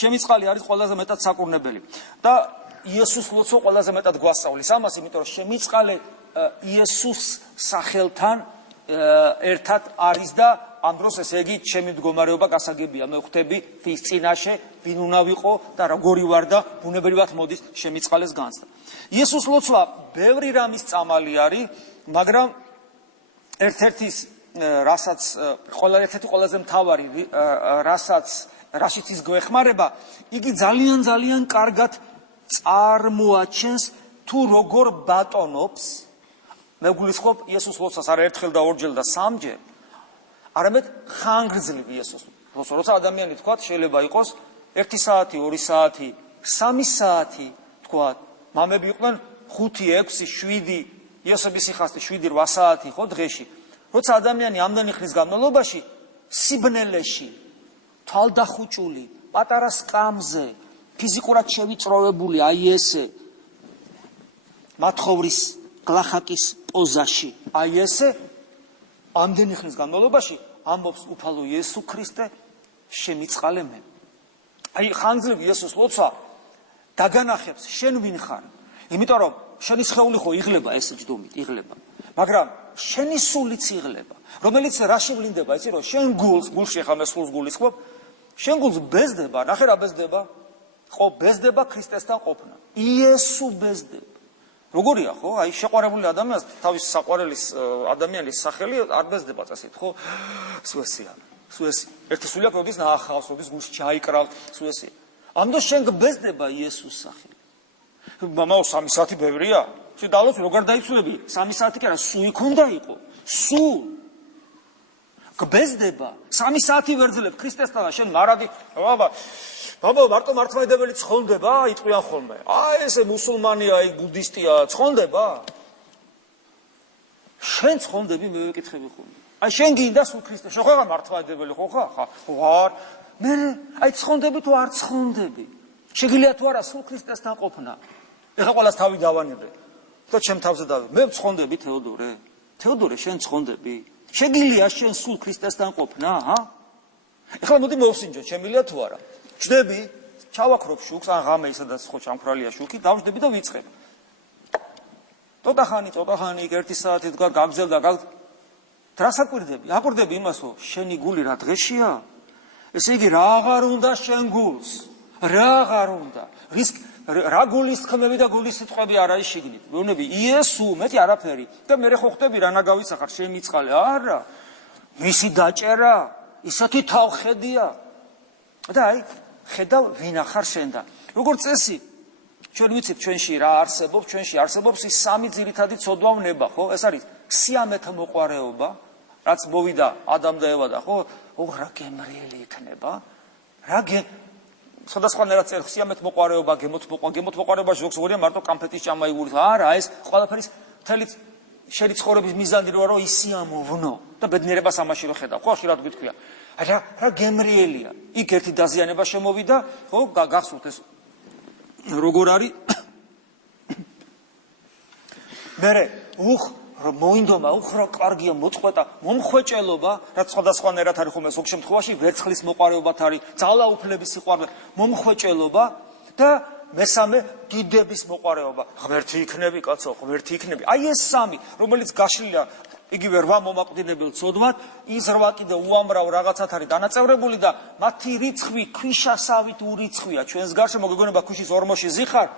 შემიწყალი არის ყველაზე მეტად საკურნებელი და იესოს ლოცვა ყველაზე მეტად გვასწავლის ამას, იმიტომ რომ შემიწყალე იესოს სახელთან ერთად არის და ამ დროს ესე იგი ჩემი მდგომარეობა გასაგებია, მე ხვდები ვის წინაშე ვინ უნდა ვიყო და როგორი ვარ და ბუნებრივად მოდის შემიწყალეს განცდა. იესოს ლოცვა ბევრი რამის წამალი არის, მაგრამ ერთ-ერთის რასაც ერთ-ერთი ყველაზე მთავარი რაშიც ის გვეხმარება, იგი ძალიან კარგად წარმოაჩენს თუ როგორ ბატონობს, მე გულისხმობ იესოს ლოცვას არა ერთხელ და ორჯერ და სამჯერ, არამედ ხანგრძლივ იესოს ლოცვა. როცა ადამიანი თქვა, შეიძლება იყოს 1 საათი, 2 საათი, 3 საათი, თქვა, მამები იყვნენ 5, 6, 7, იესობის სიხასტე 7-8 საათი ხო დღეში. როცა ადამიანი ამდენი ხნის განმავლობაში სიბნელეში, თვალდახუჭული, პატარა სკამზე, ფიზიკურად შევიწროვებული, აი ესე, მათხოვრის გლახაკის პოზაში, აი ესე, ამდენი ხნის განმავლობაში ამბობს უფალო იესო ქრისტე, შემიწყალე მე. აი ხანგრძლივ იესოს ლოცვა დაგანახებს შენ ვინ ხარ. იმიტომ რომ შენი სხეული ხო იღლება ეს ჯდომით, იღლება. მაგრამ შენი სულიც იღლება, რომელიც რაში ვლინდება, იცი რომ შენ გულში ხარ, მე სულს გულისხმობ, შენ გულს ბეზდება, ნახე რა ბეზდება, ხო ბეზდება ქრისტესთან ყოფნა. იესო ბეზდება. როგორია ხო? აი შეყვარებული ადამიანს თავის საყვარელის ადამიანის სახელი არ ბეზდება წესით, ხო? სუესია. ერთი სული აქვს, როდის ნახავს, როდის გულში ჩაიკრავ, სუესია. ამდენ შენ ბეზდება იესოს სახელი. მამაო 3 საათი ბევრია? შენ დალოცი როგორ დაიცვლები? 3 საათი კი არა, სულ იქ უნდა იყო. სულ გბეზდება 3 საათი ვერძელებ ქრისტესთან და შენ მარადი ბაბა მარტო მართლმადიდებელი ცხონდება, იტყვიან ხოლმე. აი ესე მუსულმანია, აი ბუდისტია, ცხონდება. შენ ცხონდები, მე ვეკითხები ხოლმე. აი შენ გინდა სულ ქრისტე, შენ ხო ხარ მართლმადიდებელი ხო ხარ? ვარ. მე აი ცხონდები თუ არ ცხონდები? შეგიძლია თუ არა სულ ქრისტესთან ყოფნა? ეხლა ყველას თავი დავანებე. და ჩემ თავზე დავი. მე ცხონდები თეოდორე? თეოდორე შენ ცხონდები? შეგიძლია შენ სულ ქრისტესთან ყოფნა, ჰა? ეხლა მოდი მოვსინჯო, შემიძლია თუ არა? ჯდები, ჩავაქრობ შუქს, ან ღამე ისედაც ხო ჩამქრალია შუქი, დავждები და ვიწყებ. ტოტახანი, 1 საათი დგარ გაგზელ და რას აკვირდები? აკვირდები იმას, რომ შენი გული რა დღეშია? ესე იგი რა აღარ უნდა შენ გულს? რა აღარ უნდა? რა გულის თქმები და გულის სიტყვები არ არის შიგნით? მეუბნები, იესო, მეტი არაფერი. და მე ხო ხვდები რა ნაგავიცახარ, შემიწყალე, არა. მისი დაჭერა, ისეთი თავხედია. და აი, ხედავ ვინ ახარ შენ და. როგორც წესი, ჩვენ ვიცით ჩვენში რა არსებობს, ჩვენში არსებობს ის 3 ძირითადი ცოდვავნება, ხო? ეს არის სიამეთა მოყვარეობა, რაც მოვიდა ადამ და ევა და ხო? რა გემრიელი იქნება? სხვადასხვანაირად წერს სიამეთ მოყვარეობა, გემოთ მოყვარეობა ჟოგს ვორია მარტო კამფეტის ჭამა იგულის. არა, ეს ყველაფერის მთელი შენი ცხოვრების მიზანი როა, რომ ისიამოვნო და ბედნიერებას ამაში რო ხედავ. ხო, ხშირად გითქვია. რა გემრიელია. იქ ერთი დაზიანება შემოვიდა, ხო, გახსოვთ ეს როგორ არის? მერე მოინდომა, რა კარგია მოწყვეტა, მომხვეჭელობა, რაც სხვადასხვანაირად არის ხომ ეს ზოგ შემთხვევაში ვერცხლის მოყვარეობათ არის, ძალაუფლების სიყვარული, მომხვეჭელობა და მესამე დიდების მოყვარეობა. ღმერთი იქნები, კაცო, ღმერთი იქნები. აი ეს 3, რომელიც გაშლილია იგივე 8 მომაკვდინებელ ცოდვად, ის 8 კიდე უამრავ რაღაცათ არის დანაწევრებული და მათი რიცხვი ქვიშასავით ურიცხვია. ჩვენს გარშემო გეგონება ქვიშის ორმოში ზიხარ.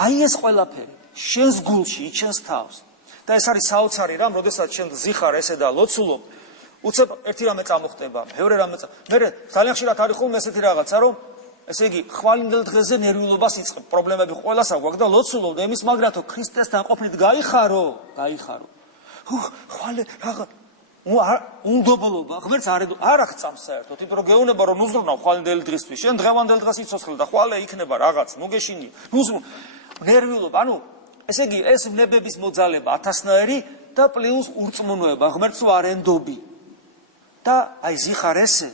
აი ეს ყველაფერი შენს გულში იჩენს თავს. და ეს არის საოცარი რამ, როდესაც შენ ზიხარ ესე და ლოცულობ, უცებ ერთი რამე წამოხდება, მეორე რამე მე ძალიან ხშირად არის ხოლმე ესეთი რაღაცა, რომ ესე იგი ხვალინდელ დღეზე ნერვიულობას იწყებ, პრობლემები ყველას აქვს და ლოცულობ და იმის მაგრათო ქრისტესთან ყოფნით გაიხარო. ხვალე რაღა უნდობლობა, ღმერთს არ აღწამს საერთოდ, იმიტომ რომ გეუბნება რომ უზრუნავ ხვალინდელი დღისთვის, შენ დღევანდელ დღეს იცოცხლ და ხვალე იქნება რაღაც, მოგეშინია. ნერვიულობა, ანუ ესე იგი ეს ნებების მოძალება 1000-ნაირი და პლუს ურწმუნოება, ღმერთს ვარენდობი. და აი ზიხარ ესე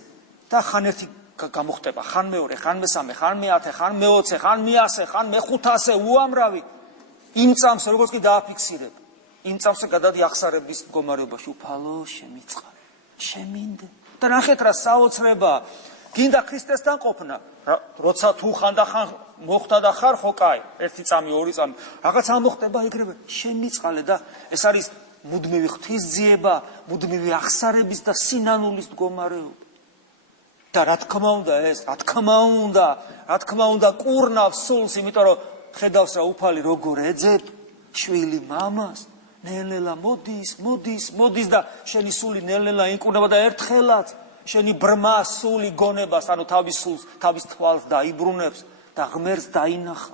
და ხან ერთი გამოხდება, ხან მეორე, ხან მესამე, ხან მე-10, ხან მე-20, ხან მე-100, ხან მე-500 უამრავი. იმ წამს როგორც კი დააფიქსირებ, იმ წამს გადადი ახსარების მდგომარეობაში, უფალო შემიწყალე, შემინდე. და ნახეთ რა საოცრება, გინდა ქრისტესთან ყოფნა, როცა თუ ხანდახან მოხდა და ხარ ხო კაი, ერთი წამი, ორი წამი, რაღაც ამოხდება ეგრევე, შემიწყალე და ეს არის მუდმივი ღვთისძიება, მუდმივი აღსარების და სინანულის მდგომარეობა. და რა თქმა უნდა, კურნავს სულს, იმიტომ რომ ხედავს რა უფალი როგორ ეძებ შვილი მამას, ნელ-ნელა მოდის და შენი სული ნელ-ნელა ინკურნება და ერთხელაც შენი ბრმა სული გონებას, ანუ თავის სულს, თავის თვალს დაიბრუნებს და ღმერთს დაინახა.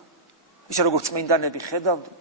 ისე როგორც წმინდანები ხედავდნენ.